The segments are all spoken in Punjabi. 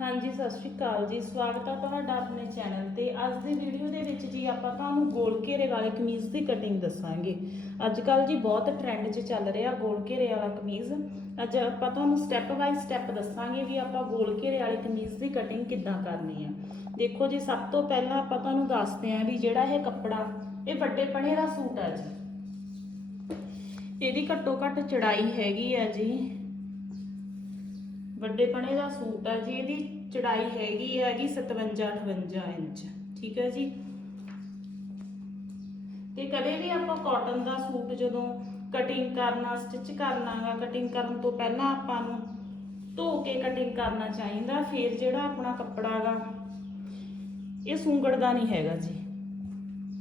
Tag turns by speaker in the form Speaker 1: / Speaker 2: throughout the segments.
Speaker 1: ਹਾਂਜੀ, ਸਤਿ ਸ਼੍ਰੀ ਅਕਾਲ ਜੀ। ਸਵਾਗਤ ਹੈ ਤੁਹਾਡਾ ਆਪਣੇ ਚੈਨਲ ਤੇ। ਅੱਜ ਦੀ ਵੀਡੀਓ ਦੇ ਵਿੱਚ ਜੀ ਆਪਾਂ ਤੁਹਾਨੂੰ ਗੋਲ ਘੇਰੇ ਵਾਲੇ ਕਮੀਜ਼ ਦੀ ਕਟਿੰਗ ਦੱਸਾਂਗੇ। ਅੱਜ ਕੱਲ ਜੀ ਬਹੁਤ ਟ੍ਰੈਂਡ 'ਚ ਚੱਲ ਰਿਹਾ ਗੋਲ ਘੇਰੇ ਵਾਲਾ ਕਮੀਜ਼। ਅੱਜ ਆਪਾਂ ਤੁਹਾਨੂੰ ਸਟੈਪ ਬਾਈ ਸਟੈਪ ਦੱਸਾਂਗੇ ਵੀ ਆਪਾਂ ਗੋਲ ਘੇਰੇ ਵਾਲੇ ਕਮੀਜ਼ ਦੀ ਕਟਿੰਗ ਕਿੱਦਾਂ ਕਰਨੀ ਆ। ਦੇਖੋ ਜੀ, ਸਭ ਤੋਂ ਪਹਿਲਾਂ ਆਪਾਂ ਤੁਹਾਨੂੰ ਦੱਸਦੇ ਆਂ ਵੀ ਜਿਹੜਾ ਇਹ ਕੱਪੜਾ, ਇਹ ਵੱਡੇ ਪਣੇ ਦਾ ਸੂਟ ਹੈ ਜੀ। ਇਹਦੀ ਘੱਟੋ ਘੱਟ ਚੜਾਈ ਹੈਗੀ ਆ ਜੀ ਵੱਡੇ ਪਣੇ ਦਾ ਸੂਟ ਆ ਜੀ, ਇਹਦੀ ਚੜਾਈ ਹੈਗੀ ਹੈਗੀ 57 58 ਇੰਚ, ਠੀਕ ਹੈ ਜੀ। ਤੇ ਕਦੇ ਵੀ ਆਪਾਂ ਕਾਟਨ ਦਾ ਸੂਟ ਜਦੋਂ ਕਟਿੰਗ ਕਰਨਾ ਸਟਿਚ ਕਰਨਾਗਾ ਕਟਿੰਗ ਕਰਨ ਤੋਂ ਪਹਿਲਾਂ ਆਪਾਂ ਨੂੰ ਧੋ ਕੇ ਕਟਿੰਗ ਕਰਨਾ ਚਾਹੀਦਾ, ਫਿਰ ਜਿਹੜਾ ਆਪਣਾ ਕੱਪੜਾ ਗਾ, ਇਹ ਸੁੰਗੜਦਾ ਨਹੀਂ ਹੈਗਾ ਜੀ।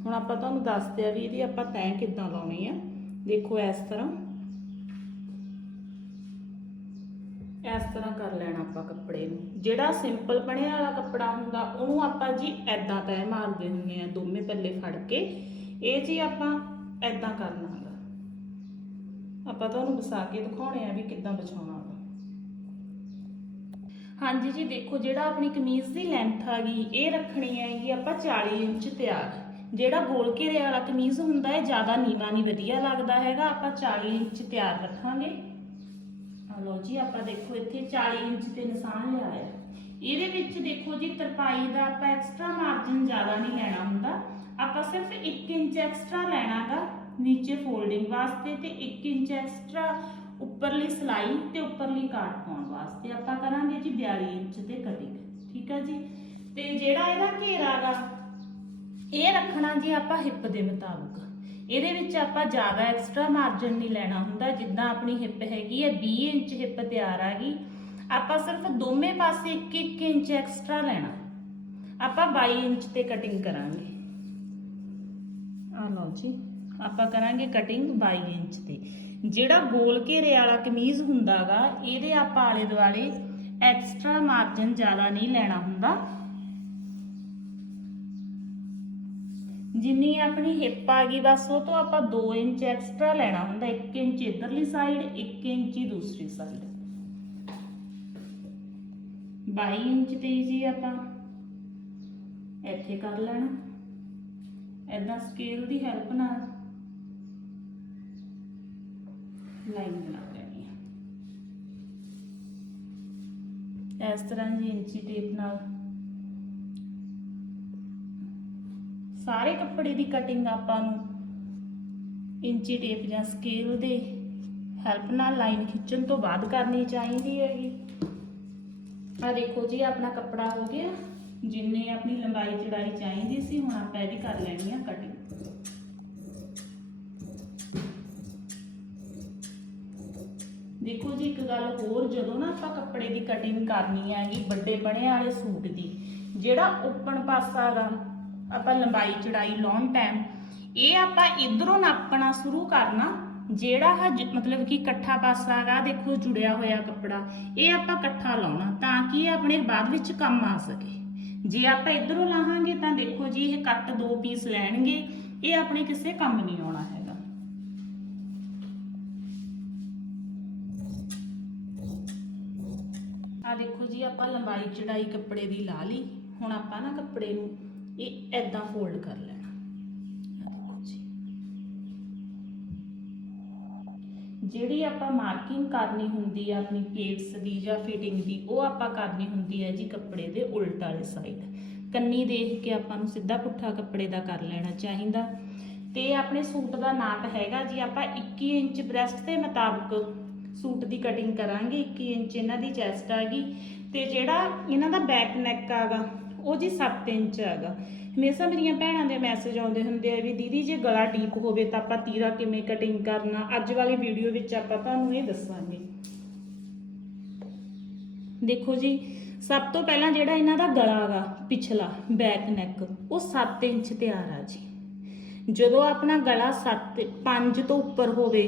Speaker 1: ਹੁਣ ਆਪਾਂ ਤੁਹਾਨੂੰ ਦੱਸਦੇ ਆ ਵੀ ਇਹਦੀ ਆਪਾਂ ਤੈਅ ਕਿੱਦਾਂ ਲਾਉਣੀ ਆ। ਦੇਖੋ ਇਸ ਤਰ੍ਹਾਂ ਇਸ ਤਰ੍ਹਾਂ ਕਰ ਲੈਣਾ ਆਪਾਂ ਕੱਪੜੇ ਨੂੰ। ਜਿਹੜਾ ਸਿੰਪਲ ਬਣਿਆ ਵਾਲਾ ਕੱਪੜਾ ਹੁੰਦਾ, ਉਹਨੂੰ ਆਪਾਂ ਜੀ ਐਦਾਂ ਤੈਅ ਮਾਰਦੇ ਹੁੰਦੇ ਆ ਦੋਵੇਂ ਪੱਲੇ ਫੜ ਕੇ। ਇਹ ਜੀ ਆਪਾਂ ਐਦਾਂ ਕਰਨਾ ਹੁੰਦਾ। ਆਪਾਂ ਤੁਹਾਨੂੰ ਵਸਾ ਕੇ ਦਿਖਾਉਣੇ ਆ ਵੀ ਕਿੱਦਾਂ ਬਚਾਉਣਾ ਵਾ। ਹਾਂਜੀ ਜੀ, ਦੇਖੋ ਜਿਹੜਾ ਆਪਣੀ ਕਮੀਜ਼ ਦੀ ਲੈਂਥ ਆ ਗਈ, ਇਹ ਰੱਖਣੀ ਹੈਗੀ ਆਪਾਂ 40 ਇੰਚ ਤਿਆਰ। ਜਿਹੜਾ ਗੋਲ ਘੇਰੇ ਵਾਲਾ ਕਮੀਜ਼ ਹੁੰਦਾ ਹੈ ਜ਼ਿਆਦਾ ਨੀਵਾ ਨਹੀਂ ਵਧੀਆ ਲੱਗਦਾ ਹੈਗਾ। ਆਪਾਂ 40 ਇੰਚ ਤਿਆਰ ਰੱਖਾਂਗੇ। ਲਓ ਜੀ, ਆਪਾਂ ਦੇਖੋ ਇੱਥੇ 40 ਇੰਚ ਤੇ ਨਿਸ਼ਾਨ ਲਿਆ ਹੈ ਇਹਦੇ ਵਿੱਚ ਦੇਖੋ ਜੀ, ਤਰਪਾਈ ਦਾ ਆਪਾਂ ਐਕਸਟਰਾ ਮਾਰਜਨ ਜ਼ਿਆਦਾ ਨਹੀਂ ਲੈਣਾ ਹੁੰਦਾ। ਆਪਾਂ ਸਿਰਫ 1 ਇੰਚ ਐਕਸਟਰਾ ਲੈਣਾਗਾ ਨੀਚੇ ਫੋਲਡਿੰਗ ਵਾਸਤੇ ਤੇ 1 ਇੰਚ ਐਕਸਟਰਾ ਉੱਪਰਲੀ ਸਲਾਈ ਤੇ ਉੱਪਰਲੀ ਕਾਟ ਪਾਉਣ ਵਾਸਤੇ। ਆਪਾਂ ਕਰਾਂਗੇ ਜੀ 42 ਇੰਚ ਤੇ ਕਟਿੰਗ, ਠੀਕ ਆ ਜੀ? ਤੇ ਜਿਹੜਾ ਇਹਦਾ ਘੇਰਾ ਗਾ ਇਹ ਰੱਖਣਾ ਜੀ ਆਪਾਂ ਹਿੱਪ ਦੇ ਮੁਤਾਬਕ। ਇਹਦੇ ਵਿੱਚ ਆਪਾਂ ਜ਼ਿਆਦਾ ਐਕਸਟਰਾ ਮਾਰਜਨ ਨਹੀਂ ਲੈਣਾ ਹੁੰਦਾ, ਜਿੱਦਾਂ ਆਪਣੀ ਹਿੱਪ ਹੈਗੀ ਹੈ 20 ਇੰਚ ਹਿੱਪ ਤਿਆਰ ਆ ਗਈ। ਆਪਾਂ ਸਿਰਫ ਦੋਵੇਂ ਪਾਸੇ 1-1 ਇੰਚ ਐਕਸਟਰਾ ਲੈਣਾ। ਆਪਾਂ 22 ਇੰਚ ਤੇ ਕਟਿੰਗ ਕਰਾਂਗੇ। ਆ ਲਓ ਜੀ, ਆਪਾਂ ਕਰਾਂਗੇ ਕਟਿੰਗ 22 ਇੰਚ ਤੇ। ਜਿਹੜਾ ਗੋਲ ਘੇਰੇ ਵਾਲਾ ਕਮੀਜ਼ ਹੁੰਦਾਗਾ, ਇਹਦੇ ਆਪਾਂ ਆਲੇ ਦੁਆਲੇ ਐਕਸਟਰਾ ਮਾਰਜਨ ਜ਼ਿਆਦਾ ਨਹੀਂ ਲੈਣਾ ਹੁੰਦਾ। ਜਿੰਨੀ ਆਪਣੀ ਹਿੱਪ ਆ ਗਈ, ਬਸ ਉਹ ਤੋਂ ਆਪਾਂ 2 ਇੰਚ ਐਕਸਟਰਾ ਲੈਣਾ ਹੁੰਦਾ 1 ਇੰਚ ਇਧਰਲੀ ਸਾਈਡ 1 ਇੰਚ ਹੀ ਦੂਸਰੀ ਸਾਈਡ 22 ਇੰਚ ਤੇ ਜੀ ਆਪਾਂ। ਇੱਥੇ ਕਰ ਲੈਣਾ। ਐਦਾਂ ਸਕੇਲ ਦੀ ਹੈਲਪ ਨਾਲ। ਲਾਈਨ ਬਣਾ ਲੈਣੀ ਹੈ ਇਸ ਤਰ੍ਹਾਂ ਜੀ ਇੰਚੀ ਟੇਪ ਨਾਲ। ਸਾਰੇ ਕੱਪੜੇ ਦੀ ਕਟਿੰਗ ਆਪਾਂ ਨੂੰ ਇੰਚੀ ਟੇਪ ਜਾਂ ਸਕੇਲ ਦੇ ਹੈਲਪ ਨਾਲ ਲਾਈਨ ਖਿੱਚਣ ਤੋਂ ਬਾਅਦ ਕਰਨੀ ਚਾਹੀਦੀ ਹੈਗੀ। ਆ ਦੇਖੋ ਜੀ, ਆਪਣਾ ਕੱਪੜਾ ਹੋ ਗਿਆ। ਜਿੰਨੇ ਆਪਣੀ ਲੰਬਾਈ ਚੜਾਈ ਚਾਹੀਦੀ ਸੀ, ਹੁਣ ਆਪਾਂ ਇਹਦੀ ਕਰ ਲੈਣੀ ਆ ਕਟਿੰਗ ਦੇਖੋ ਜੀ, ਇੱਕ ਗੱਲ ਹੋਰ, ਜਦੋਂ ਨਾ ਆਪਾਂ ਕੱਪੜੇ ਦੀ ਕਟਿੰਗ ਕਰਨੀ ਹੈਗੀ, ਵੱਡੇ ਬਣੇ ਵਾਲੇ ਸੂਟ ਦੀ, ਜਿਹੜਾ ਓਪਨ ਪਾਸਾ ਗਾ ਆਪਾਂ ਲੰਬਾਈ, ਚੜਾਈ ਲੌਂਗ ਟਾਈਮ ਇਹ ਆਪਾਂ ਇਧਰੋਂ ਨਾਪਣਾ ਸ਼ੁਰੂ ਕਰਨਾ, ਜਿਹੜਾ ਹ ਮਤਲਬ ਕਿ ਇਕੱਠਾ ਪਾਸਾ ਗਾ ਦੇਖੋ ਜੁੜਿਆ ਹੋਇਆ ਕੱਪੜਾ, ਇਹ ਆਪਾਂ ਇਕੱਠਾ ਲਾਉਣਾ ਤਾਂ ਕਿ ਇਹ ਆਪਣੇ ਬਾਅਦ ਵਿੱਚ ਕੰਮ ਆ ਸਕੇ। ਜੇ ਆਪਾਂ ਇਧਰੋਂ ਲਾਹਾਂਗੇ ਤਾਂ ਦੇਖੋ ਜੀ, ਇਹ ਕੱਟ ਦੋ ਪੀਸ ਲੈਣਗੇ, ਇਹ ਆਪਣੇ ਕਿਸੇ ਕੰਮ ਨਹੀਂ ਆਉਣਾ ਹੈਗਾ। ਆ ਦੇਖੋ ਜੀ, ਆਪਾਂ ਲੰਬਾਈ, ਚੜਾਈ ਕੱਪੜੇ ਦੀ ਲਾ ਲਈ, ਹੁਣ ਆਪਾਂ ਨਾ ਕੱਪੜੇ ਨੂੰ ਇਹ ਐਦਾਂ ਫੋਲਡ ਕਰ ਲੈਣਾ। ਦੇਖੋ ਜੀ। ਜਿਹੜੀ ਆਪਾਂ ਮਾਰਕਿੰਗ ਕਰਨੀ ਹੁੰਦੀ ਆ ਆਪਣੀ ਪਲੇਟਸ ਦੀ ਜਾਂ ਫਿਟਿੰਗ ਦੀ ਉਹ ਆਪਾਂ ਕਰਨੀ ਹੁੰਦੀ ਹੈ ਜੀ ਕੱਪੜੇ ਦੇ ਉਲਟ ਵਾਲੇ ਸਾਈਡ ਕੰਨੀ ਦੇਖ ਕੇ ਆਪਾਂ ਨੂੰ ਸਿੱਧਾ ਪੁੱਠਾ ਕੱਪੜੇ ਦਾ ਕਰ ਲੈਣਾ ਚਾਹੀਦਾ। ਤੇ ਆਪਣੇ ਸੂਟ ਦਾ ਨਾਪ ਹੈਗਾ ਜੀ ਆਪਾਂ 21 ਇੰਚ ਬ੍ਰੈਸਟ ਦੇ ਮੁਤਾਬਕ ਸੂਟ ਦੀ ਕਟਿੰਗ ਕਰਾਂਗੇ 21 ਇੰਚ ਇਹਨਾਂ ਦੀ ਚੈਸਟ ਆ ਗਈ। ਤੇ ਜਿਹੜਾ ਇਹਨਾਂ ਦਾ ਬੈਕ ਨੈਕ ਆਗਾ ਉਹ ਜੀ 7 ਇੰਚ ਹੈਗਾ। ਹਮੇਸ਼ਾ ਮੇਰੀਆਂ ਭੈਣਾਂ ਦੇ ਮੈਸੇਜ ਆਉਂਦੇ ਹੁੰਦੇ ਆ ਵੀ ਦੀਦੀ ਜੇ ਗਲਾ ਡੀਪ ਹੋਵੇ ਤਾਂ ਆਪਾਂ ਤੀਰਾ ਕਿਵੇਂ ਕਟਿੰਗ ਕਰਨਾ, ਅੱਜ ਵਾਲੀ ਵੀਡੀਓ ਵਿੱਚ ਆਪਾਂ ਤੁਹਾਨੂੰ ਇਹ ਦੱਸਾਂਗੇ। ਦੇਖੋ ਜੀ, ਸਭ ਤੋਂ ਪਹਿਲਾਂ ਜਿਹੜਾ ਇਹਨਾਂ ਦਾ ਗਲਾ ਗਾ, ਪਿਛਲਾ ਬੈਕ ਨੈਕ ਉਹ 7 ਇੰਚ ਤਿਆਰ ਆ ਜੀ। ਜਦੋਂ ਆਪਣਾ ਗਲਾ 7 5 ਤੋਂ ਉੱਪਰ ਹੋਵੇ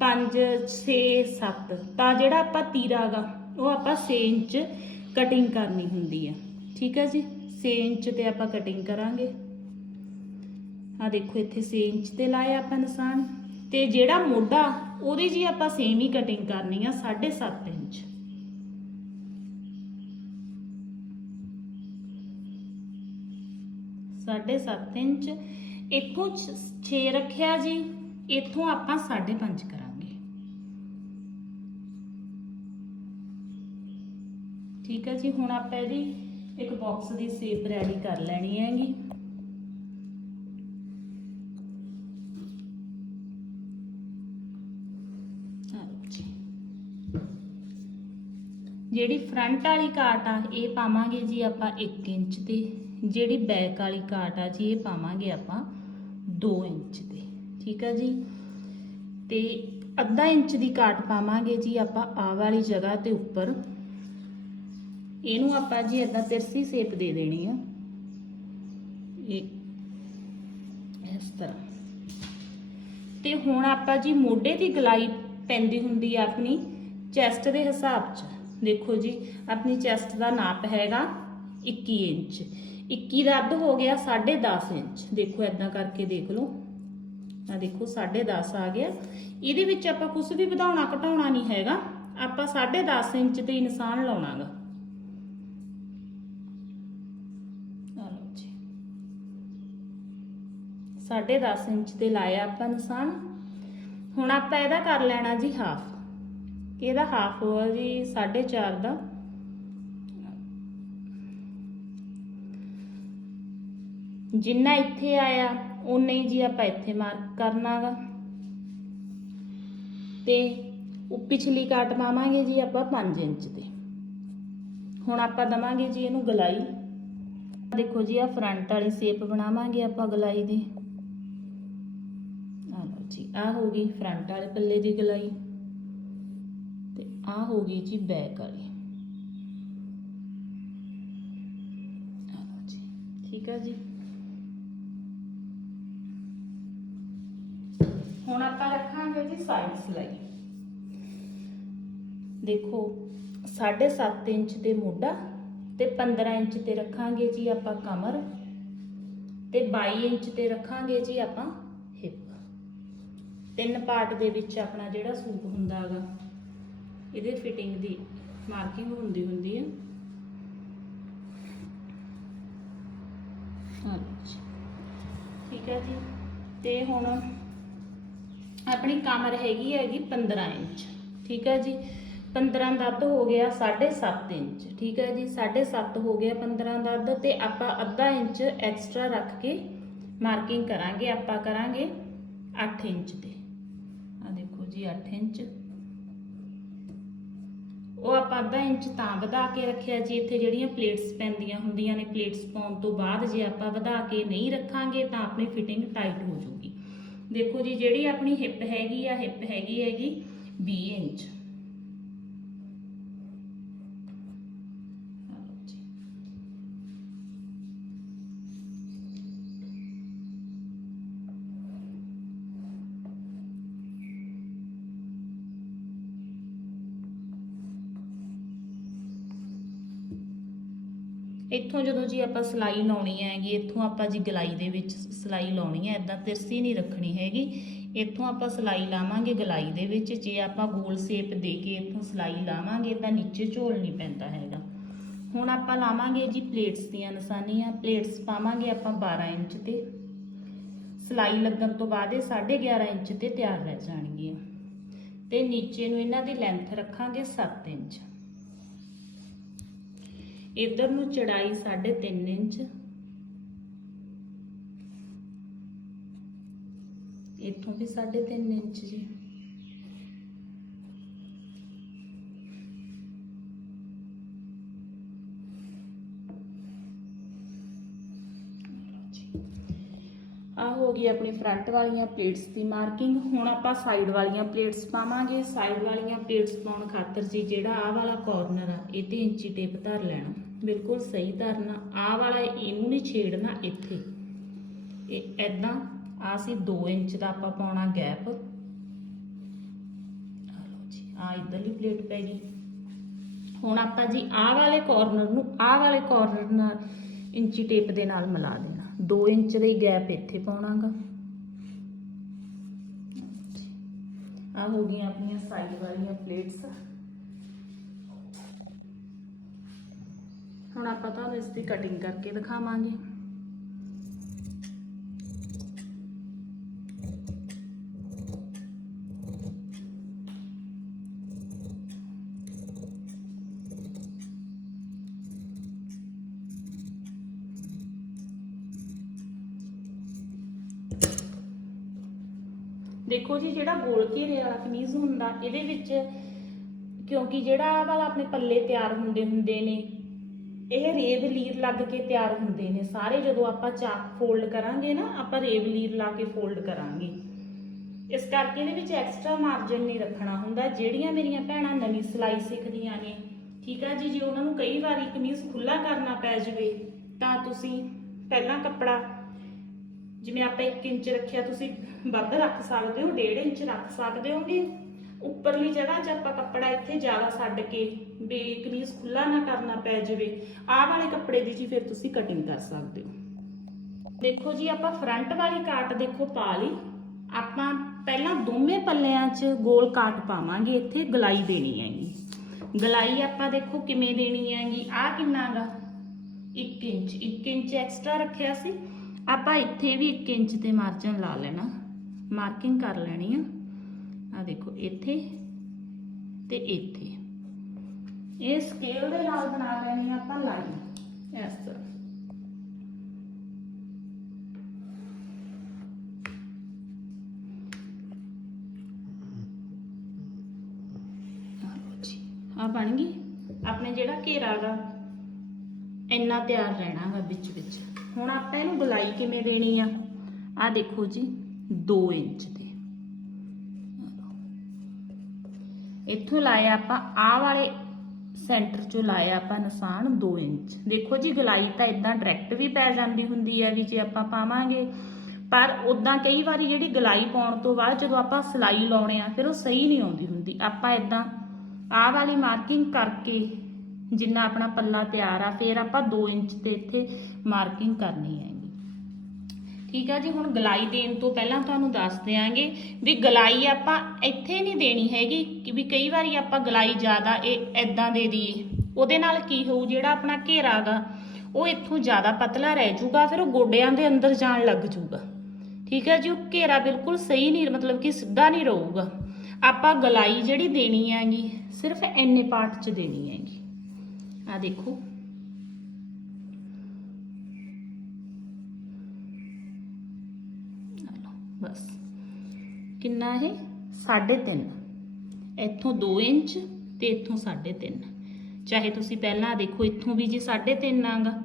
Speaker 1: 5 6 7 ਤਾਂ ਜਿਹੜਾ ਆਪਾਂ ਤੀਰਾ ਗਾ, ਉਹ ਆਪਾਂ 6 ਇੰਚ ਕਟਿੰਗ ਕਰਨੀ ਹੁੰਦੀ ਆ। ਠੀਕ ਹੈ ਜੀ? 6 ਇੰਚ ਤੇ ਆਪਾਂ ਕਟਿੰਗ ਕਰਾਂਗੇ। ਆ ਦੇਖੋ, ਇੱਥੇ 6 ਇੰਚ ਤੇ ਲਾਇਆ ਆਪਾਂ ਨਿਸ਼ਾਨ। ਤੇ ਜਿਹੜਾ ਮੋਢਾ, ਉਹਦੀ ਜੀ ਆਪਾਂ ਸੇਮ ਹੀ ਕਟਿੰਗ ਕਰਨੀ ਆ 7.5 ਇੰਚ। ਸਾਢੇ 7 ਇੰਚ। ਇੱਥੋਂ 6 ਰੱਖਿਆ ਜੀ, ਇੱਥੋਂ ਆਪਾਂ 5.5 ਕਰਾਂਗੇ। ਠੀਕ ਹੈ ਜੀ? ਹੁਣ ਆਪਾਂ ਇਹਦੀ ਇੱਕ ਬਾਕਸ ਦੀ ਸ਼ੇਪ ਰੈਡੀ ਕਰ ਲੈਣੀ ਹੈਗੀ। ਜਿਹੜੀ ਫਰੰਟ ਵਾਲੀ ਕਾਟ ਆ, ਇਹ ਪਾਵਾਂਗੇ ਜੀ ਆਪਾਂ 1 ਇੰਚ ਤੇ ਜਿਹੜੀ ਬੈਕ ਵਾਲੀ ਕਾਟ ਆ ਜੀ, ਇਹ ਪਾਵਾਂਗੇ ਆਪਾਂ 2 ਇੰਚ ਤੇ ਠੀਕ ਆ ਜੀ? ਤੇ ਅੱਧਾ ਇੰਚ ਦੀ ਕਾਟ ਪਾਵਾਂਗੇ ਜੀ ਆਪਾਂ ਆ ਵਾਲੀ ਜਗ੍ਹਾ ਤੇ ਉੱਪਰ। ਇਹਨੂੰ ਆਪਾਂ ਜੀ ਇਦਾਂ ਤਿਰਸੀ ਸ਼ੇਪ ਦੇ ਦੇਣੀ ਆ। ਇਹ ਇਸ ਤਰ੍ਹਾਂ। ਤੇ ਹੁਣ ਆਪਾਂ ਜੀ ਮੋਢੇ ਦੀ ਗਲਾਈ ਪੈਂਦੀ ਹੁੰਦੀ ਆ ਆਪਣੀ ਚੈਸਟ ਦੇ ਹਿਸਾਬ 'ਚ। ਦੇਖੋ ਜੀ, ਆਪਣੀ ਚੈਸਟ ਦਾ ਨਾਪ ਹੈਗਾ 21 ਇੰਚ। 21 ਅੱਧ ਹੋ ਗਿਆ 10.5 ਇੰਚ। ਦੇਖੋ ਐਦਾਂ ਕਰਕੇ ਦੇਖ ਲਓ। ਆ ਦੇਖੋ 10.5 ਆ ਗਿਆ। ਇਹਦੇ ਵਿੱਚ ਆਪਾਂ ਕੁਝ ਵੀ ਵਧਾਉਣਾ ਘਟਾਉਣਾ ਨਹੀਂ ਹੈਗਾ। ਆਪਾਂ 10.5 ਇੰਚ ਤੇ ਇਨਸਾਨ ਨਿਸ਼ਾਨ ਲਾਉਣਾਗਾ ਆ ਲਓ ਜੀ 10.5 ਇੰਚ ਤੇ ਲਾਇਆ ਆਪਾਂ ਨਿਸ਼ਾਨ। ਹੁਣ ਆਪਾਂ ਇਹਦਾ ਕਰ ਲੈਣਾ ਜੀ ਹਾਫ। ਇਹਦਾ ਹਾਫ ਹੋਇਆ ਜੀ? 4.5 ਦਾ। ਜਿੰਨਾ ਇੱਥੇ ਆਇਆ ਉਨਾ ਹੀ ਜੀ ਆਪਾਂ ਇੱਥੇ ਮਾਰਕ ਕਰਨਾਗਾ। ਤੇ ਉਹ ਪਿਛਲੀ ਕਾਟ ਪਾਵਾਂਗੇ ਜੀ ਆਪਾਂ 5 ਇੰਚ ਤੇ। ਹੁਣ ਆਪਾਂ ਦਵਾਂਗੇ ਜੀ ਇਹਨੂੰ ਗਲਾਈ। ਦੇਖੋ ਜੀ ਆ ਫਰੰਟ ਵਾਲੀ ਸ਼ੇਪ ਬਣਾਵਾਂਗੇ ਆਪਾਂ ਗਲਾਈ ਦੀ। ਆ ਹੋ ਗਈ ਫਰੰਟ ਵਾਲੇ ਪੱਲੇ ਦੀ ਗਲਾਈ ਤੇ ਆ ਹੋ ਗਈ ਜੀ ਬੈਕ ਵਾਲੀ। ਠੀਕ ਆ ਜੀ। ਹੁਣ ਆਪਾਂ ਰੱਖਾਂਗੇ ਜੀ ਸਾਈਡ ਸਿਲਾਈ। ਦੇਖੋ 7.5 ਇੰਚ ਤੇ ਮੋਢਾ ਤੇ 15 ਇੰਚ ਤੇ ਰੱਖਾਂਗੇ ਜੀ ਆਪਾਂ ਕਮਰ ਤੇ 22 ਇੰਚ ਤੇ ਰੱਖਾਂਗੇ ਜੀ ਆਪਾਂ ਤਿੰਨ ਪਾਰਟ ਦੇ ਵਿੱਚ ਆਪਣਾ ਜਿਹੜਾ ਸੂਪ ਹੁੰਦਾ ਹੈਗਾ, ਇਹਦੇ ਫਿਟਿੰਗ ਦੀ ਮਾਰਕਿੰਗ ਹੁੰਦੀ ਹੁੰਦੀ ਹੈ। ਠੀਕ ਹੈ ਜੀ। ਤੇ ਹੁਣ ਆਪਣੀ ਕਮਰ ਹੈਗੀ ਹੈਗੀ 15 ਇੰਚ। ਠੀਕ ਹੈ ਜੀ। 15 ਦੱਦ ਹੋ ਗਿਆ 7.5 ਇੰਚ। ਠੀਕ ਹੈ ਜੀ। 7.5 ਹੋ ਗਿਆ 15 ਦੱਦ ਤੇ ਆਪਾਂ ਅੱਧਾ ਇੰਚ ਐਕਸਟਰਾ ਰੱਖ ਕੇ ਮਾਰਕਿੰਗ ਕਰਾਂਗੇ, ਆਪਾਂ ਕਰਾਂਗੇ 8 ਇੰਚ ਤੇ। ਆ ਦੇਖੋ ਜੀ 8 ਇੰਚ। ਉਹ ਆਪਾਂ ਅੱਧਾ ਇੰਚ ਤਾਂ ਵਧਾ ਕੇ ਰੱਖਿਆ ਜੀ, ਇੱਥੇ ਜਿਹੜੀਆਂ ਪਲੇਟਸ ਪੈਂਦੀਆਂ ਹੁੰਦੀਆਂ ਨੇ ਪਲੇਟਸ ਪਾਉਣ ਤੋਂ ਬਾਅਦ ਜੇ ਆਪਾਂ ਵਧਾ ਕੇ ਨਹੀਂ ਰੱਖਾਂਗੇ ਤਾਂ ਆਪਣੀ ਫਿਟਿੰਗ ਟਾਈਟ ਹੋ ਜਾਊਗੀ। ਦੇਖੋ ਜੀ, ਜਿਹੜੀ ਆਪਣੀ ਹਿੱਪ ਹੈਗੀ ਆ ਹਿੱਪ ਹੈਗੀ ਹੈਗੀ 20 ਇੰਚ। ਇੱਥੋਂ ਜਦੋਂ ਜੀ ਆਪਾਂ ਸਲਾਈ ਲਾਉਣੀ ਹੈਗੀ, ਇੱਥੋਂ ਆਪਾਂ ਜੀ ਗਲਾਈ ਦੇ ਵਿੱਚ ਸਲਾਈ ਲਾਉਣੀ ਹੈ ਇਦਾਂ ਤਿਰਸੀ ਨਹੀਂ ਰੱਖਣੀ ਹੈਗੀ। ਇੱਥੋਂ ਆਪਾਂ ਸਲਾਈ ਲਾਵਾਂਗੇ ਗਲਾਈ ਦੇ ਵਿੱਚ, ਜੇ ਆਪਾਂ ਗੋਲ ਸ਼ੇਪ ਦੇ ਕੇ ਇੱਥੋਂ ਸਲਾਈ ਲਾਵਾਂਗੇ ਤਾਂ ਨੀਚੇ ਝੋਲ ਨਹੀਂ ਪੈਂਦਾ ਹੈਗਾ। ਹੁਣ ਆਪਾਂ ਲਾਵਾਂਗੇ ਜੀ ਪਲੇਟਸ ਦੀਆਂ ਨਿਸ਼ਾਨੀਆਂ, ਪਲੇਟਸ ਪਾਵਾਂਗੇ ਆਪਾਂ 12 ਇੰਚ ਤੇ। ਸਲਾਈ ਲੱਗਣ ਤੋਂ ਬਾਅਦ ਇਹ 11.5 ਇੰਚ ਤੇ ਤਿਆਰ ਰਹਿ ਜਾਣਗੀਆਂ। ਤੇ ਨੀਚੇ ਨੂੰ ਇਹਨਾਂ ਦੀ ਲੈਂਥ ਰੱਖਾਂਗੇ 7 ਇੰਚ। ਇਧਰ ਨੂੰ ਚੜਾਈ 3.5 ਇੰਚ। ਇੱਥੋਂ ਵੀ 3.5 ਇੰਚ ਜੀ। ਆ ਹੋ ਗਈ ਆਪਣੀ ਫਰੰਟ ਵਾਲੀਆਂ ਪਲੇਟਸ ਦੀ ਮਾਰਕਿੰਗ ਹੁਣ ਆਪਾਂ ਸਾਈਡ ਵਾਲੀਆਂ ਪਲੇਟਸ ਪਾਵਾਂਗੇ। ਸਾਈਡ ਵਾਲੀਆਂ ਪਲੇਟਸ ਪਾਉਣ ਖਾਤਰ ਜੀ ਜਿਹੜਾ ਆਹ ਵਾਲਾ ਕਾਰਨਰ ਆ ਇਹ ਤੇ ਇੰਚੀ ਟੇਪ ਧਰ ਲੈਣਾ। ਬਿਲਕੁਲ ਸਹੀ ਧਰਨਾ। ਆਹ ਵਾਲਾ ਇਹਨੂੰ ਨਹੀਂ ਛੇੜਨਾ ਇੱਥੇ। ਇਹ ਐਦਾਂ ਆ ਸੀ 2 ਇੰਚ ਦਾ ਆਪਾਂ ਪਾਉਣਾ ਗੈਪ ਆ ਲਓ ਜੀ ਆ ਇਧਰਲੀ ਪਲੇਟ ਪੈ ਗਈ। ਹੁਣ ਆਪਾਂ ਜੀ ਆਹ ਵਾਲੇ ਕਾਰਨਰ ਨੂੰ, ਆਹ ਵਾਲੇ ਕਾਰਨਰ ਨਾਲ ਇੰਚੀ ਟੇਪ ਦੇ ਨਾਲ ਮਿਲਾ ਦੇਣਾ। 2 ਇੰਚ ਦਾ ਹੀ ਗੈਪ ਇੱਥੇ ਪਾਉਣਾਗਾ। ਆ ਹੋ ਗਈਆਂ ਆਪਣੀਆਂ ਸਾਈਡ ਵਾਲੀਆਂ ਪਲੇਟਸ ਹੁਣ ਆਪਾਂ ਤੁਹਾਨੂੰ ਇਸ ਦੀ ਕਟਿੰਗ ਕਰਕੇ ਦਿਖਾਵਾਂਗੇ। ਦੇਖੋ ਜੀ, ਜਿਹੜਾ ਗੋਲ ਘੇਰੇ ਵਾਲਾ ਕਮੀਜ਼ ਹੁੰਦਾ, ਇਹਦੇ ਵਿੱਚ ਕਿਉਂਕਿ ਜਿਹੜਾ ਵਾਲਾ ਆਪਣੇ ਪੱਲੇ ਤਿਆਰ ਹੁੰਦੇ ਹੁੰਦੇ ਨੇ, ਇਹ ਰੇਵ ਲੀਰ ਲੱਗ ਕੇ ਤਿਆਰ ਹੁੰਦੇ ਨੇ। ਸਾਰੇ ਜਦੋਂ ਆਪਾਂ ਚਾਕ ਫੋਲਡ ਕਰਾਂਗੇ ਨਾ, ਆਪਾਂ ਰੇਵ ਲੀਰ ਲਾ ਕੇ ਫੋਲਡ ਕਰਾਂਗੇ। ਇਸ ਕਰਕੇ ਇਹਦੇ ਵਿੱਚ ਐਕਸਟਰਾ ਮਾਰਜਨ ਨਹੀਂ ਰੱਖਣਾ ਹੁੰਦਾ। ਜਿਹੜੀਆਂ ਮੇਰੀਆਂ ਭੈਣਾਂ ਨਵੀਂ ਸਿਲਾਈ ਸਿੱਖਦੀਆਂ ਨੇ, ਠੀਕ ਆ ਜੀ, ਜੇ ਉਹਨਾਂ ਨੂੰ ਕਈ ਵਾਰੀ ਕਮੀਜ਼ ਖੁੱਲਾ ਕਰਨਾ ਪੈ ਜਾਵੇ, ਤਾਂ ਤੁਸੀਂ ਪਹਿਲਾਂ ਕੱਪੜਾ ਜਿਵੇਂ ਆਪਾਂ 1 ਇੰਚ ਰੱਖਿਆ, ਤੁਸੀਂ ਵੱਧ ਰੱਖ ਸਕਦੇ ਹੋ 1.5 ਇੰਚ ਰੱਖ ਸਕਦੇ ਹੋਗੇ। ਉੱਪਰਲੀ ਜਗ੍ਹਾ 'ਚ ਆਪਾਂ ਕੱਪੜਾ ਇੱਥੇ ਜ਼ਿਆਦਾ ਛੱਡ ਕੇ ਵੀ ਕਮੀਜ਼ ਖੁੱਲਾ ਨਾ ਕਰਨਾ ਪੈ ਜਾਵੇ। ਆਹ ਵਾਲੇ ਕੱਪੜੇ ਦੀ ਜੀ ਫਿਰ ਤੁਸੀਂ ਕਟਿੰਗ ਕਰ ਸਕਦੇ ਹੋ। ਦੇਖੋ ਜੀ, ਆਪਾਂ ਫਰੰਟ ਵਾਲੀ ਕਾਟ ਦੇਖੋ ਪਾ ਲਈ। ਆਪਾਂ ਪਹਿਲਾਂ ਦੋਵੇਂ ਪੱਲਿਆਂ 'ਚ ਗੋਲ ਕਾਟ ਪਾਵਾਂਗੇ, ਇੱਥੇ ਗਲਾਈ ਦੇਣੀ ਹੈਗੀ। ਗਲਾਈ ਆਪਾਂ ਦੇਖੋ ਕਿਵੇਂ ਦੇਣੀ ਹੈਗੀ, ਆਹ ਕਿੰਨਾ ਗਾ? 1 ਇੰਚ 1 ਇੰਚ ਐਕਸਟਰਾ ਰੱਖਿਆ ਸੀ। ਆਪਾਂ ਇੱਥੇ ਵੀ 1 ਇੰਚ ਤੇ ਮਾਰਜਨ ਲਾ ਲੈਣਾ। ਮਾਰਕਿੰਗ ਕਰ ਲੈਣੀ ਆ। ਆ ਦੇਖੋ, ਇੱਥੇ ਤੇ ਇੱਥੇ। ਇਹ ਸਕੇਲ ਦੇ ਨਾਲ ਬਣਾ ਲੈਣੀ ਆ ਆਪਾਂ ਲਾਈਨ ਇਸ ਤਰ੍ਹਾਂ ਆ ਬਣ ਗਈ। ਆਪਣੇ ਜਿਹੜਾ ਘੇਰਾ ਗਾ, ਇੰਨਾ ਤਿਆਰ ਰਹਿਣਾ ਗਾ ਵਿੱਚ ਵਿੱਚ। ਹੁਣ ਆਪਾਂ ਇਹਨੂੰ ਗਲਾਈ ਕਿਵੇਂ ਦੇਣੀ ਆ? ਆ ਦੇਖੋ ਜੀ 2 ਇੰਚ ਤੇ ਇੱਥੋਂ ਲਾਇਆ ਆਪਾਂ ਆ ਵਾਲੇ ਸੈਂਟਰ ਚੋਂ ਲਾਇਆ ਆਪਾਂ ਨਿਸ਼ਾਨ 2 ਇੰਚ। ਦੇਖੋ ਜੀ, ਗਲਾਈ ਤਾਂ ਇਦਾਂ ਡਾਇਰੈਕਟ ਵੀ ਪੈ ਜਾਂਦੀ ਹੁੰਦੀ ਹੈ ਵੀ ਜੇ ਆਪਾਂ ਪਾਵਾਂਗੇ। ਪਰ ਉਦਾਂ ਕਈ ਵਾਰੀ ਜਿਹੜੀ ਗਲਾਈ ਪਾਉਣ ਤੋਂ ਬਾਅਦ ਜਦੋਂ ਆਪਾਂ ਸਿਲਾਈ ਲਾਉਣੇ ਆ, ਫਿਰ ਉਹ ਸਹੀ ਨਹੀਂ ਆਉਂਦੀ ਹੁੰਦੀ। ਆਪਾਂ ਇਦਾਂ ਆਹ ਵਾਲੀ ਮਾਰਕਿੰਗ ਕਰਕੇ ਜਿੰਨਾ ਆਪਣਾ ਪੱਲਾ ਤਿਆਰ ਆ, ਫਿਰ ਆਪਾਂ 2 ਇੰਚ ਤੇ ਇੱਥੇ ਮਾਰਕਿੰਗ ਕਰਨੀ ਹੈਗੀ ਠੀਕ ਆ ਜੀ, ਹੁਣ ਗਲਾਈ ਦੇਣ ਤੋਂ ਪਹਿਲਾਂ ਤੁਹਾਨੂੰ ਦੱਸ ਦਿਆਂਗੇ ਵੀ ਗਲਾਈ ਆਪਾਂ ਇੱਥੇ ਨਹੀਂ ਦੇਣੀ ਹੈਗੀ ਕਿ ਵੀ ਕਈ ਵਾਰੀ ਆਪਾਂ ਗਲਾਈ ਜ਼ਿਆਦਾ ਇਹ ਐਦਾਂ ਦੇ ਦਈਏ। ਉਹਦੇ ਨਾਲ ਕੀ ਹੋਊ, ਜਿਹੜਾ ਆਪਣਾ ਘੇਰਾ ਗਾ, ਉਹ ਇੱਥੋਂ ਜ਼ਿਆਦਾ ਪਤਲਾ ਰਹਿ ਜਾਊਗਾ ਫਿਰ ਉਹ ਗੋਡਿਆਂ ਦੇ ਅੰਦਰ ਜਾਣ ਲੱਗ ਜਾਊਗਾ ਠੀਕ ਹੈ ਜੀ, ਉਹ ਘੇਰਾ ਬਿਲਕੁਲ ਸਹੀ ਨਹੀਂ, ਮਤਲਬ ਕਿ ਸਿੱਧਾ ਨਹੀਂ ਰਹੂਗਾ। ਆਪਾਂ ਗਲਾਈ ਜਿਹੜੀ ਦੇਣੀ ਹੈਗੀ, ਸਿਰਫ ਐਨੇ ਪਾਰਟ 'ਚ ਦੇਣੀ ਹੈਗੀ। ਆ ਦੇਖੋ। ਆ ਬਸ। ਕਿੰਨਾ ਇਹ? 3.5 ਇੱਥੋਂ 2 ਇੰਚ ਤੇ ਇੱਥੋਂ 3.5 ਚਾਹੇ ਤੁਸੀਂ ਪਹਿਲਾਂ ਦੇਖੋ, ਇੱਥੋਂ ਵੀ ਜੀ 3.5 ਆਗਾ।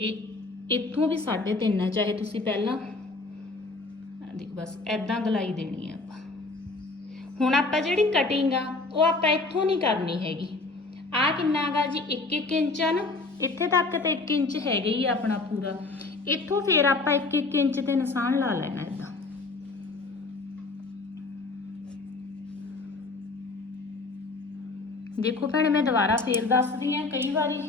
Speaker 1: ਇਹ ਇੱਥੋਂ ਵੀ 3.5 ਆ, ਚਾਹੇ ਤੁਸੀਂ ਪਹਿਲਾਂ ਆ ਬਸ ਐਦਾਂ ਗਲਾਈ ਦੇਣੀ ਆ ਆਪਾਂ। ਹੁਣ ਆਪਾਂ ਜਿਹੜੀ ਕਟਿੰਗ ਆ, ਉਹ ਆਪਾਂ ਇੱਥੋਂ ਨਹੀਂ ਕਰਨੀ ਹੈਗੀ। ਆ ਕਿੰਨਾ ਗਾ ਜੀ? 1-1 ਇੰਚ ਆ ਨਾ? ਇੱਥੇ ਤੱਕ ਤਾਂ 1 ਇੰਚ ਹੈਗਾ ਹੀ ਆਪਣਾ ਪੂਰਾ। ਇੱਥੋਂ ਫੇਰ ਆਪਾਂ 1-1 ਇੰਚ ਤੇ ਨਿਸ਼ਾਨ ਲਾ ਲੈਣਾ ਇਦਾਂ ਦੇਖੋ ਭੈਣ, ਮੈਂ ਦੁਬਾਰਾ ਫੇਰ ਦੱਸਦੀ ਆ ਕਈ ਵਾਰੀ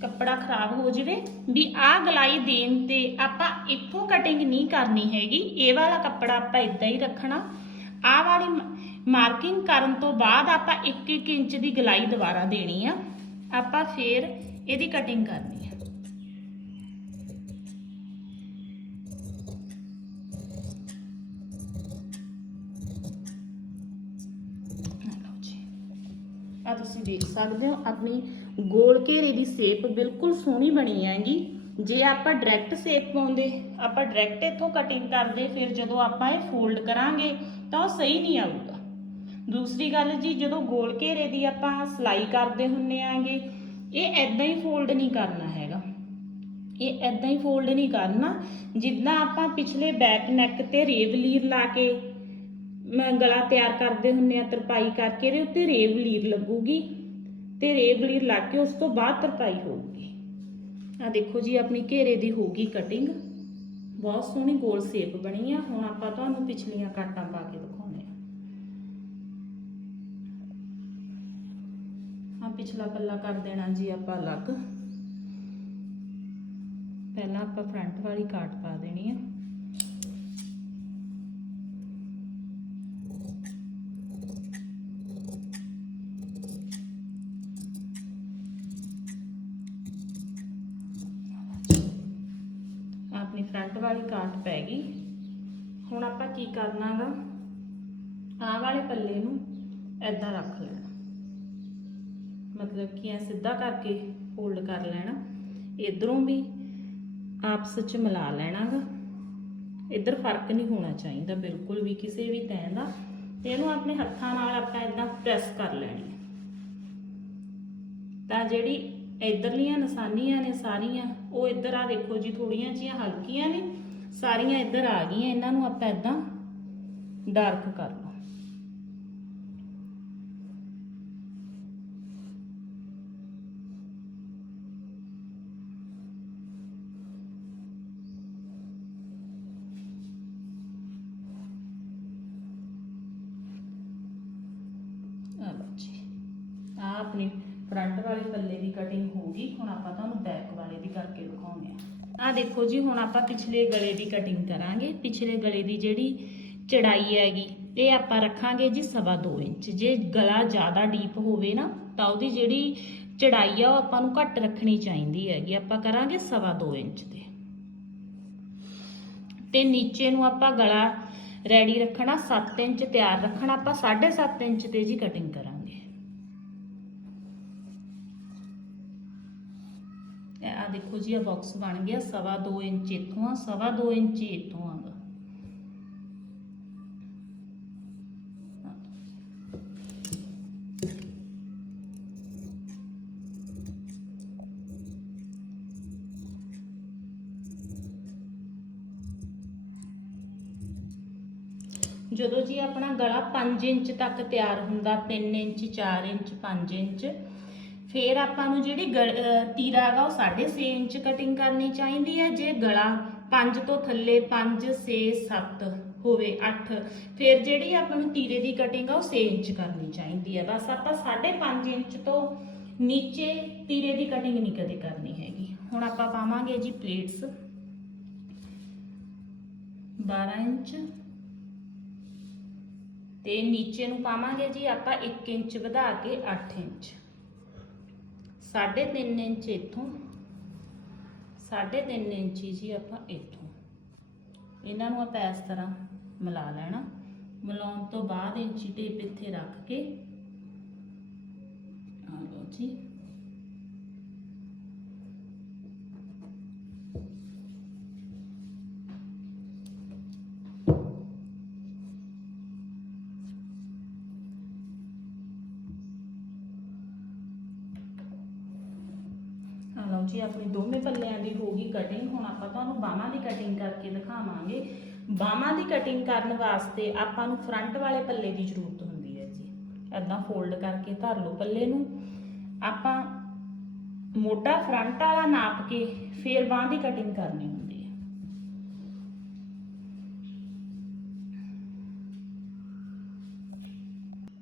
Speaker 1: ਕੱਪੜਾ ਖਰਾਬ ਹੋ ਜਾਵੇ ਵੀ ਆਹ ਗਲਾਈ ਦੇਣ ਤੇ ਆਪਾਂ ਇੱਥੋਂ ਕਟਿੰਗ ਨਹੀਂ ਕਰਨੀ ਹੈਗੀ। ਇਹ ਵਾਲਾ ਕੱਪੜਾ ਆਪਾਂ ਇਦਾਂ ਹੀ ਰੱਖਣਾ। ਆਹ ਵਾਲੀ ਮਾਰਕਿੰਗ ਕਰਨ ਤੋਂ ਬਾਅਦ ਆਪਾਂ 1-1 ਇੰਚ ਦੀ ਗਲਾਈ ਦੁਬਾਰਾ ਦੇਣੀ ਆ। ਆਪਾਂ ਫੇਰ ਇਹਦੀ ਕਟਿੰਗ ਕਰਨੀ ਆ। ਆਹ ਆ ਤੁਸੀਂ ਦੇਖ ਸਕਦੇ ਹੋ, ਆਪਣੀ ਗੋਲ ਘੇਰੇ ਦੀ ਸ਼ੇਪ ਬਿਲਕੁਲ ਸੋਹਣੀ ਬਣੀ ਹੈਗੀ। ਜੇ ਆਪਾਂ ਡਾਇਰੈਕਟ ਸ਼ੇਪ ਪਾਉਂਦੇ, ਆਪਾਂ ਡਾਇਰੈਕਟ ਇੱਥੋਂ ਕਟਿੰਗ ਕਰਦੇ, ਫਿਰ ਜਦੋਂ ਆਪਾਂ ਇਹ ਫੋਲਡ ਕਰਾਂਗੇ, ਤਾਂ ਉਹ ਸਹੀ ਨਹੀਂ ਆਊਗਾ। ਦੂਸਰੀ ਗੱਲ ਜੀ, ਜਦੋਂ ਗੋਲ ਘੇਰੇ ਦੀ ਆਪਾਂ ਸਿਲਾਈ ਕਰਦੇ ਹੁੰਨੇ ਆਂਗੇ, ਇਹ ਐਦਾਂ ਹੀ ਫੋਲਡ ਨਹੀਂ ਕਰਨਾ ਹੈਗਾ। ਇਹ ਐਦਾਂ ਹੀ ਫੋਲਡ ਨਹੀਂ ਕਰਨਾ, ਜਿੱਦਾਂ ਆਪਾਂ ਪਿਛਲੇ ਬੈਕ ਨੈਕ ਤੇ ਰੇਵ ਲੀਰ ਲਾ ਕੇ ਗਲਾ ਤਿਆਰ ਕਰਦੇ ਹੁੰਨੇ ਆ ਤਰਪਾਈ ਕਰਕੇ, ਇਹਦੇ ਉੱਤੇ ਰੇਵ ਲੀਰ ਲੱਗੂਗੀ ਤੇ ਰੇਵ ਲੀਰ ਲਾ ਕੇ ਉਸ ਤੋਂ ਬਾਅਦ ਤਰਪਾਈ ਹੋਊਗੀ। ਆ ਦੇਖੋ ਜੀ, ਆਪਣੀ ਘੇਰੇ ਦੀ ਹੋਊਗੀ ਕਟਿੰਗ ਬਹੁਤ ਸੋਹਣੀ ਗੋਲ ਸ਼ੇਪ ਬਣੀ ਆ। ਹੁਣ ਆਪਾਂ ਤੁਹਾਨੂੰ ਪਿਛਲੀਆਂ ਕਾਟਾਂ ਪਾ ਪਿਛਲਾ ਪੱਲਾ ਕਰ ਦੇਣਾ ਜੀ ਆਪਾਂ ਅਲੱਗ। ਪਹਿਲਾਂ ਆਪਾਂ ਫਰੰਟ ਵਾਲੀ ਕਾਟ ਪਾ ਦੇਣੀ ਆ। ਆਪਣੀ ਫਰੰਟ ਵਾਲੀ ਕਾਟ ਪੈ ਗਈ। ਹੁਣ ਆਪਾਂ ਕੀ ਕਰਨਾਗਾ? ਆਹ ਵਾਲੇ ਪੱਲੇ ਨੂੰ ਐਦਾਂ ਰੱਖ ਲੈਣਾ। ਮਤਲਬ ਕਿ ਐ ਸਿੱਧਾ ਕਰਕੇ ਫੋਲਡ ਕਰ ਲੈਣਾ। ਇਧਰੋਂ ਵੀ ਆਪਸ ਚ ਮਿਲਾ ਲੈਣਾਗਾ। ਇੱਧਰ ਫ਼ਰਕ ਨਹੀਂ ਹੋਣਾ ਚਾਹੀਦਾ, ਬਿਲਕੁਲ ਵੀ ਕਿਸੇ ਵੀ ਤੈਅ ਦਾ। ਤੇ ਇਹਨੂੰ ਆਪਣੇ ਹੱਥਾਂ ਨਾਲ ਆਪਾਂ ਇਦਾਂ ਪ੍ਰੈਸ ਕਰ ਲੈਣੀ। ਹੈ। ਤਾਂ ਜਿਹੜੀ ਇਧਰਲੀਆਂ ਨਿਸ਼ਾਨੀਆਂ ਨੇ ਸਾਰੀਆਂ, ਉਹ ਇੱਧਰ ਆ ਦੇਖੋ ਜੀ ਥੋੜੀਆਂ ਜੀਆਂ ਹਲਕੀਆਂ ਨੇ। ਸਾਰੀਆਂ ਇੱਧਰ ਆ ਗਈਆਂ, ਇਹਨਾਂ ਨੂੰ ਆਪਾਂ ਇਦਾਂ ਡਾਰਕ ਕਰ ਲਓ ਆ ਲਓ ਜੀ ਆ ਫਰੰਟ ਵਾਲੇ ਪੱਲੇ ਦੀ ਕਟਿੰਗ ਹੋ ਗਈ, ਹੁਣ ਆਪਾਂ ਤੁਹਾਨੂੰ ਬੈਕ ਵਾਲੇ ਦੀ ਕਰਕੇ ਦਿਖਾਉਂਦੇ ਆ ਆ ਦੇਖੋ ਜੀ, ਹੁਣ ਆਪਾਂ ਪਿਛਲੇ ਗਲੇ ਦੀ ਕਟਿੰਗ ਕਰਾਂਗੇ। ਪਿਛਲੇ ਗਲੇ ਦੀ ਜਿਹੜੀ ਚੜਾਈ ਹੈਗੀ, ਇਹ ਆਪਾਂ ਰੱਖਾਂਗੇ ਜੀ ਸਵਾ ਦੋ ਇੰਚ। ਜੇ ਗਲਾ ਜ਼ਿਆਦਾ ਡੀਪ ਹੋਵੇ ਨਾ, ਤਾਂ ਉਹਦੀ ਜਿਹੜੀ ਚੜਾਈ ਆ, ਉਹ ਆਪਾਂ ਨੂੰ ਘੱਟ ਰੱਖਣੀ ਚਾਹੀਦੀ ਹੈਗੀ। ਆਪਾਂ ਕਰਾਂਗੇ ਸਵਾ ਦੋ ਇੰਚ ਤੇ। ਤੇ ਨੀਚੇ ਨੂੰ ਆਪਾਂ ਗਲਾ ਰੈਡੀ ਰੱਖਣਾ 7 ਇੰਚ ਤਿਆਰ ਰੱਖਣਾ। ਆਪਾਂ 7.5 ਇੰਚ ਤੇ ਜੀ ਕਟਿੰਗ ਕਰਾਂਗੇ। ਇਹ ਆ ਦੇਖੋ ਜੀ ਇਹ ਬਾਕਸ ਬਣ ਗਿਆ ਸਵਾ 2 ਇੰਚ ਇੱਥੋਂ ਆ ਸਵਾ 2 ਇੰਚ ਹੀ ਇੱਥੋਂ ਆਗਾ ਜਦੋਂ ਜੀ ਆਪਣਾ ਗਲਾ 5 ਇੰਚ ਤੱਕ ਤਿਆਰ ਹੁੰਦਾ 3 ਇੰਚ 4 ਇੰਚ 5 ਇੰਚ ਫਿਰ ਆਪਾਂ ਨੂੰ ਜਿਹੜੀ ਗਲ- ਤੀਰਾ ਹੈਗਾ ਉਹ 6.5 ਇੰਚ ਕਟਿੰਗ ਕਰਨੀ ਚਾਹੀਦੀ ਹੈ। ਜੇ ਗਲਾ 5 ਤੋਂ ਥੱਲੇ 5 6 7 ਹੋਵੇ 8 ਫਿਰ ਜਿਹੜੀ ਆਪਾਂ ਨੂੰ ਤੀਰੇ ਦੀ ਕਟਿੰਗ ਆ ਉਹ 6 ਇੰਚ ਕਰਨੀ ਚਾਹੀਦੀ ਹੈ। ਬਸ ਆਪਾਂ 5.5 ਇੰਚ ਤੋਂ ਨੀਚੇ ਤੀਰੇ ਦੀ ਕਟਿੰਗ ਨਹੀਂ ਕਦੇ ਕਰਨੀ ਹੈਗੀ। ਹੁਣ ਆਪਾਂ ਪਾਵਾਂਗੇ ਜੀ ਪਲੇਟਸ 12 ਇੰਚ। ਤੇ ਨੀਚੇ ਨੂੰ ਪਾਵਾਂਗੇ ਜੀ ਆਪਾਂ 1 ਇੰਚ ਵਧਾ ਕੇ 8 ਇੰਚ। 3.5 ਇੰਚ ਇੱਥੋਂ 3.5 ਇੰਚ ਹੀ ਜੀ ਆਪਾਂ ਇੱਥੋਂ। ਇਹਨਾਂ ਨੂੰ ਆਪਾਂ ਇਸ ਤਰ੍ਹਾਂ ਮਿਲਾ ਲੈਣਾ। ਮਿਲਾਉਣ ਤੋਂ ਬਾਅਦ ਇੰਚੀ ਟੇਪ ਇੱਥੇ ਰੱਖ ਕੇ ਆ ਲਓ ਜੀ। ਲਓ ਜੀ ਆਪਣੀ ਦੋਵੇਂ ਪੱਲਿਆਂ ਦੀ ਹੋ ਗਈ ਕਟਿੰਗ ਹੁਣ ਆਪਾਂ ਤੁਹਾਨੂੰ ਬਾਹਾਂ ਦੀ ਕਟਿੰਗ ਕਰਕੇ ਦਿਖਾਵਾਂਗੇ। ਬਾਹਾਂ ਦੀ ਕਟਿੰਗ ਕਰਨ ਵਾਸਤੇ ਆਪਾਂ ਨੂੰ ਫਰੰਟ ਵਾਲੇ ਪੱਲੇ ਦੀ ਜ਼ਰੂਰਤ ਹੁੰਦੀ ਹੈ ਜੀ। ਐਦਾਂ ਫੋਲਡ ਕਰਕੇ ਧਰ ਲਓ ਪੱਲੇ ਨੂੰ। ਆਪਾਂ ਮੋਟਾ ਫਰੰਟ ਵਾਲਾ ਨਾਪ ਕੇ ਫੇਰ ਬਾਹਾਂ ਦੀ ਕਟਿੰਗ ਕਰਨੀ ਹੁੰਦੀ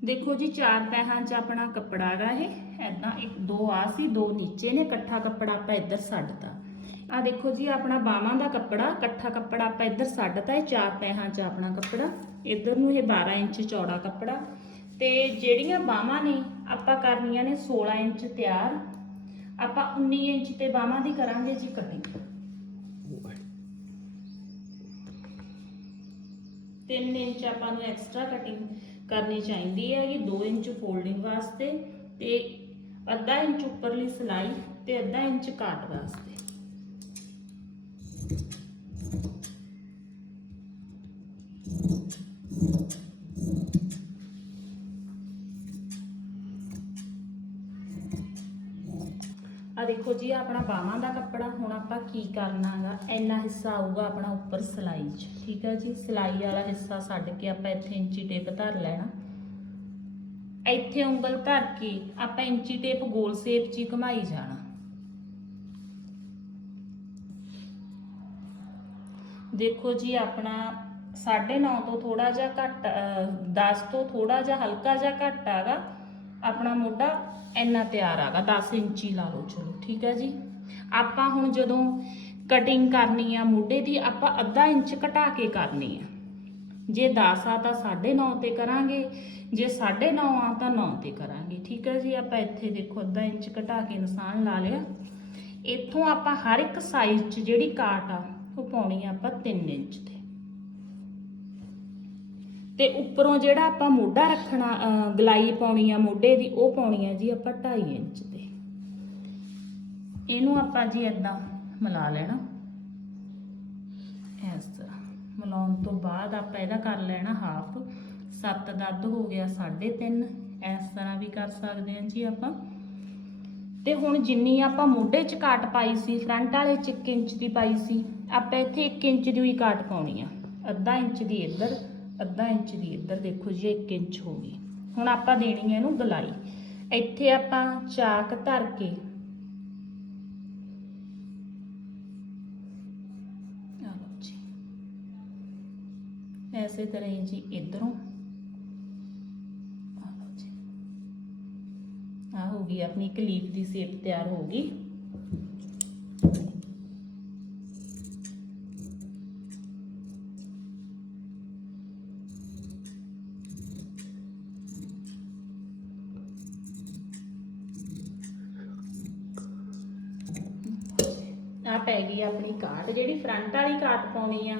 Speaker 1: ਦੇਖੋ ਜੀ, ਚਾਰ ਪੈਹਾਂ 'ਚ ਆਪਣਾ ਕੱਪੜਾ ਹੈਗਾ ਇਹ। ਐਦਾਂ ਇੱਕ, ਦੋ ਆ ਸੀ, ਦੋ ਨੀਚੇ ਨੇ, ਇਕੱਠਾ ਕੱਪੜਾ ਆਪਾਂ ਇੱਧਰ ਛੱਡਤਾ ਆ ਦੇਖੋ ਜੀ, ਆਪਣਾ ਬਾਹਾਂ ਦਾ ਕੱਪੜਾ, ਇਕੱਠਾ ਕੱਪੜਾ ਆਪਾਂ ਇੱਧਰ ਛੱਡਤਾ ਇਹ ਚਾਰ ਪੈਹਾਂ 'ਚ ਆਪਣਾ ਕੱਪੜਾ। ਇੱਧਰ ਨੂੰ ਇਹ 12 ਇੰਚ ਚੌੜਾ ਕੱਪੜਾ। ਤੇ ਜਿਹੜੀਆਂ ਬਾਹਾਂ ਨੇ, ਆਪਾਂ ਕਰਨੀਆਂ ਨੇ 16 ਇੰਚ ਤਿਆਰ। ਆਪਾਂ 19 ਇੰਚ ਤੇ ਬਾਹਾਂ ਦੀ ਕਰਾਂਗੇ ਜੀ ਕਟਿੰਗ ਤਿੰਨ ਇੰਚ ਆਪਾਂ ਨੂੰ ਐਕਸਟਰਾ ਕਟਿੰਗ ਕਰਨੀ ਚਾਹੀਦੀ ਹੈ ਕਿ 2 ਇੰਚ ਫੋਲਡਿੰਗ ਵਾਸਤੇ ਤੇ ਅੱਧਾ ਇੰਚ ਉੱਪਰਲੀ ਸਿਲਾਈ ਤੇ ਅੱਧਾ ਇੰਚ ਕਾਟ ਵਾਸਤੇ। ਦੇਖੋ ਜੀ, ਆਪਣਾ ਬਾਹਾਂ ਦਾ ਕੱਪੜਾ ਹੁਣ ਆਪਾਂ ਕੀ ਕਰਨਾ ਇੰਨਾ ਹਿੱਸਾ ਆਊਗਾ ਆਪਣਾ ਉੱਪਰ ਸਿਲਾਈ 'ਚ, ਠੀਕ ਹੈ ਜੀ? ਸਿਲਾਈ ਵਾਲਾ ਹਿੱਸਾ ਛੱਡ ਕੇ ਆਪਾਂ ਇੱਥੇ ਇੰਚੀ ਟੇਪ ਧਰ ਲੈਣਾ। ਇੱਥੇ ਉਂਗਲ ਧਰ ਕੇ ਆਪਾਂ ਇੰਚੀ ਟੇਪ ਗੋਲ ਸ਼ੇਪ 'ਚ ਘੁਮਾਈ ਜਾਣਾ। ਦੇਖੋ ਜੀ, ਆਪਣਾ 9.5 ਤੋਂ ਥੋੜਾ ਜਿਹਾ ਘੱਟ 10 ਤੋਂ ਥੋੜਾ ਜਿਹਾ ਹਲਕਾ ਜਿਹਾ ਘੱਟ ਆਗਾ। ਆਪਣਾ ਮੋਢਾ ਇੰਨਾ ਤਿਆਰ ਆਗਾ 10 ਇੰਚੀ ਲਾ ਲਓ ਚਲੋ, ਠੀਕ ਹੈ ਜੀ। ਆਪਾਂ ਹੁਣ ਜਦੋਂ ਕਟਿੰਗ ਕਰਨੀ ਆ ਮੋਢੇ ਦੀ, ਆਪਾਂ ਅੱਧਾ ਇੰਚ ਘਟਾ ਕੇ ਕਰਨੀ ਆ। ਜੇ 10 ਆ ਤਾਂ 9.5 ਤੇ ਕਰਾਂਗੇ, ਜੇ 9.5 ਆ ਤਾਂ 9 ਤੇ ਕਰਾਂਗੇ, ਠੀਕ ਹੈ ਜੀ। ਆਪਾਂ ਇੱਥੇ ਦੇਖੋ ਅੱਧਾ ਇੰਚ ਘਟਾ ਕੇ ਨਿਸ਼ਾਨ ਲਾ ਲਿਆ। ਇੱਥੋਂ ਆਪਾਂ ਹਰ ਇੱਕ ਸਾਈਜ਼ 'ਚ ਜਿਹੜੀ ਕਾਟ ਆ, ਉਹ ਪਾਉਣੀ ਆ ਆਪਾਂ 3 ਇੰਚ ਤੇ। ਤੇ ਉੱਪਰੋਂ ਜਿਹੜਾ ਆਪਾਂ ਮੋਢਾ ਰੱਖਣਾ ਗਲਾਈ ਪਾਉਣੀ ਆ ਮੋਢੇ ਦੀ, ਉਹ ਪਾਉਣੀ ਆ ਜੀ ਆਪਾਂ 2.5 ਇੰਚ ਤੇ। ਇਹਨੂੰ ਆਪਾਂ ਜੀ ਏਦਾਂ ਮਿਲਾ ਲੈਣਾ। ਇਸ ਤਰ੍ਹਾਂ। ਮਿਲਾਉਣ ਤੋਂ ਬਾਅਦ ਆਪਾਂ ਇਹਦਾ ਕਰ ਲੈਣਾ ਹਾਫ। 7 ਅੱਧ ਹੋ ਗਿਆ 3.5 ਇਸ ਤਰ੍ਹਾਂ ਵੀ ਕਰ ਸਕਦੇ ਹਾਂ ਜੀ ਆਪਾਂ। ਤੇ ਹੁਣ ਜਿੰਨੀ ਆਪਾਂ ਮੋਢੇ 'ਚ ਕਾਟ ਪਾਈ ਸੀ, ਫਰੰਟ ਵਾਲੇ 'ਚ 1 ਇੰਚ ਦੀ ਪਾਈ ਸੀ, ਆਪਾਂ ਇੱਥੇ 1 ਇੰਚ ਦੀ ਹੀ ਕਾਟ ਪਾਉਣੀ ਆ। ਅੱਧਾ ਇੰਚ ਦੀ ਇੱਧਰ ਅੱਧਾ ਇੰਚ ਦੀ, ਇੱਧਰ ਦੇਖੋ ਜੀ 1 ਇੰਚ ਹੋ ਗਈ। ਹੁਣ ਆਪਾਂ ਦੇਣੀ ਹੈ ਇਹਨੂੰ ਗਲਾਈ। ਇੱਥੇ ਆਪਾਂ ਚਾਕ ਧਰ ਕੇ ਐਸੇ ਤਰ੍ਹਾਂ ਹੀ ਜੀ ਇਧਰੋਂ। ਆ ਹੋ ਗਈ, ਆਪਣੀ ਇੱਕ ਕਲੀਫ ਦੀ ਸ਼ੇਪ ਤਿਆਰ ਹੋ ਗਈ। ਫਰੰਟ ਵਾਲੀ ਕਾਟ ਪਾਉਣੀ ਆ।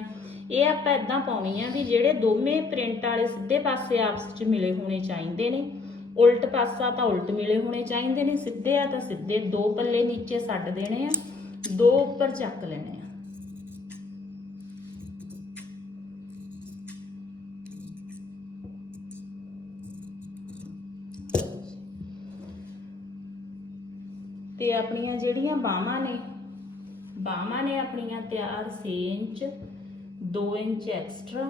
Speaker 1: ਇਹ ਆਪਾਂ ਇਦਾਂ ਪਾਉਣੀ ਆ ਵੀ ਜਿਹੜੇ ਦੋਵੇਂ ਪ੍ਰਿੰਟ ਵਾਲੇ ਸਿੱਧੇ ਪਾਸੇ ਆਪਸ ਵਿੱਚ ਮਿਲੇ ਹੋਣੇ ਚਾਹੀਦੇ ਨੇ। ਉਲਟ ਪਾਸਾ ਤਾਂ ਉਲਟ ਮਿਲੇ ਹੋਣੇ ਚਾਹੀਦੇ ਨੇ। ਸਿੱਧੇ ਆ ਤਾਂ ਸਿੱਧੇ ਦੋ ਪੱਲੇ ਨੀਚੇ ਛੱਡ ਦੇਣੇ ਆ। ਦੋ ਉੱਪਰ ਚੱਕ ਲੈਣੇ ਆ। ਤੇ ਆਪਣੀਆਂ ਜਿਹੜੀਆਂ ਬਾਹਾਂ ਨੇ ਬਾਹਾਂ ਨੇ ਆਪਣੀਆਂ ਤਿਆਰ 6 ਇੰਚ 2 ਇੰਚ ਐਕਸਟਰਾ।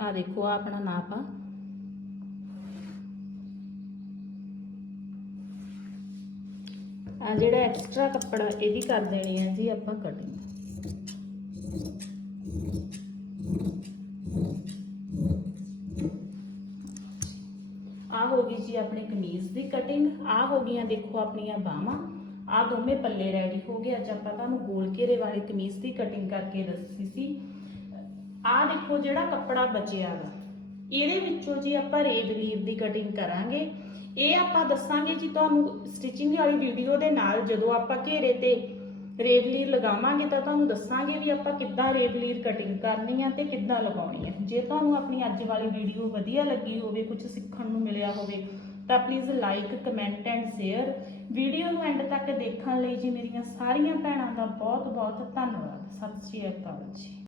Speaker 1: ਆ ਦੇਖੋ, ਆਹ ਆਪਣਾ ਨਾਪ ਆ। ਆ ਜਿਹੜਾ ਐਕਸਟਰਾ ਕੱਪੜਾ ਇਹਦੀ ਕਰ ਦੇਣੀ ਹੈ ਜੀ ਆਪਾਂ ਕਟਿੰਗ ਹੋ ਗਈ ਜੀ ਆਪਣੀ ਕਮੀਜ਼ ਦੀ ਕਟਿੰਗ ਆ ਹੋ ਗਈਆਂ ਦੇਖੋ ਆਪਣੀਆਂ ਬਾਹਾਂ ਆ ਦੋਵੇਂ ਪੱਲੇ ਰੈਡੀ ਹੋ ਗਏ, ਅੱਜ ਆਪਾਂ ਤੁਹਾਨੂੰ ਗੋਲ ਘੇਰੇ ਵਾਲੀ ਕਮੀਜ਼ ਦੀ ਕਟਿੰਗ ਕਰਕੇ ਦੱਸੀ ਸੀ। ਆ ਦੇਖੋ ਜਿਹੜਾ ਕੱਪੜਾ ਬਚਿਆ ਵਾ, ਇਹਦੇ ਵਿੱਚੋਂ ਜੀ ਆਪਾਂ ਰੇਬ ਰੀਬ ਦੀ ਕਟਿੰਗ ਕਰਾਂਗੇ। ਇਹ ਆਪਾਂ ਦੱਸਾਂਗੇ ਜੀ ਤੁਹਾਨੂੰ ਸਟਿਚਿੰਗ ਵਾਲੀ ਵੀਡੀਓ ਦੇ ਨਾਲ, ਜਦੋਂ ਆਪਾਂ ਘੇਰੇ ਤੇ ਰੇਬ ਲੀਰ ਲਗਾਵਾਂਗੇ ਤਾਂ ਤੁਹਾਨੂੰ ਦੱਸਾਂਗੇ ਵੀ ਆਪਾਂ ਕਿੱਦਾਂ ਰੇਬ ਲੀਰ ਕਟਿੰਗ ਕਰਨੀ ਆ ਤੇ ਕਿੱਦਾਂ ਲਗਾਉਣੀ ਹੈ ਜੇ ਤੁਹਾਨੂੰ ਆਪਣੀ ਅੱਜ ਵਾਲੀ ਵੀਡੀਓ ਵਧੀਆ ਲੱਗੀ ਹੋਵੇ ਕੁਝ ਸਿੱਖਣ ਨੂੰ ਮਿਲਿਆ ਹੋਵੇ, ਤਾਂ please like comment and share video ਨੂੰ ਐਂਡ ਤੱਕ ਦੇਖਣ ਲਈ ਜੀ ਮੇਰੀਆਂ ਸਾਰੀਆਂ ਭੈਣਾਂ ਦਾ ਬਹੁਤ ਬਹੁਤ ਧੰਨਵਾਦ। ਸਤਿ ਸ਼੍ਰੀ ਅਕਾਲ ਜੀ।